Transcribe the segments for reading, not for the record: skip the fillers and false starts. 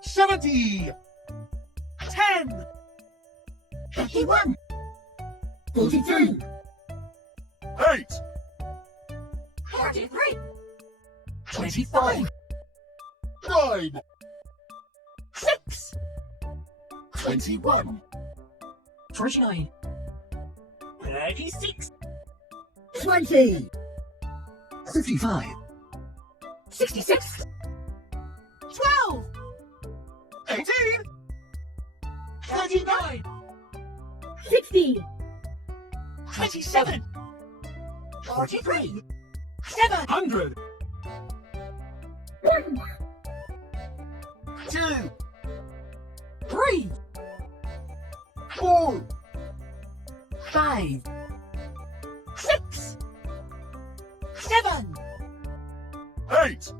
70. 10. 51. 42. 8. 43. 25. 9. 6. 21. 29. 36. 20. 55. 66. 12. 18. 39. 60. 27. 43. 700. 1. 2. 3. 4. 5. 6. 7. 8.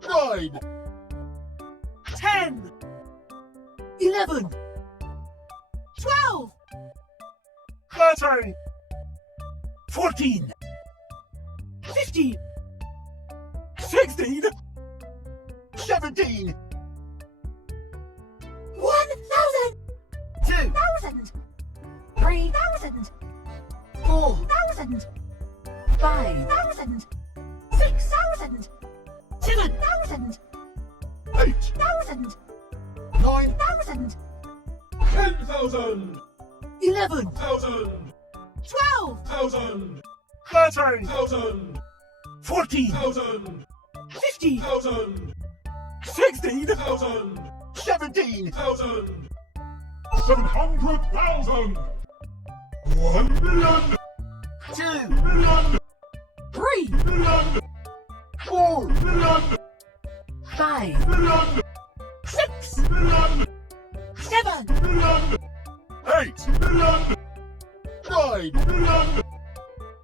9. 10. 11. 12. 13. 14. 15. 16. 17. 1,000. 2. 3,000. 4,000. 5,000. 6,000. 7,000. 8. 8,000. 9. 9,000. 10,000. 11,000. 12,000. 13,000. 14,000. 15,000. 16,000. 17,000. 700,000. 1 million. 2 million. 3 million. 4 million. 5 million. 6 million. 7 million. 8 million. 9 million.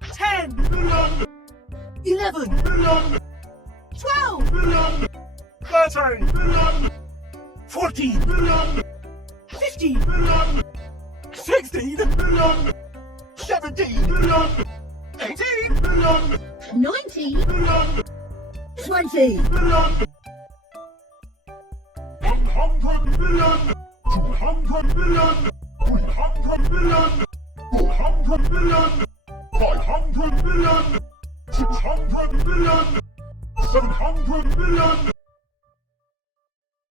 10 million. 11 million. 12 million. 13 million. 14 million. 15 million. 16 million. 17 million. 18 million. 19 million. 20 million. 100 million. 200 million. 300 million. 400 million. 500 million. 600 million. 700 million.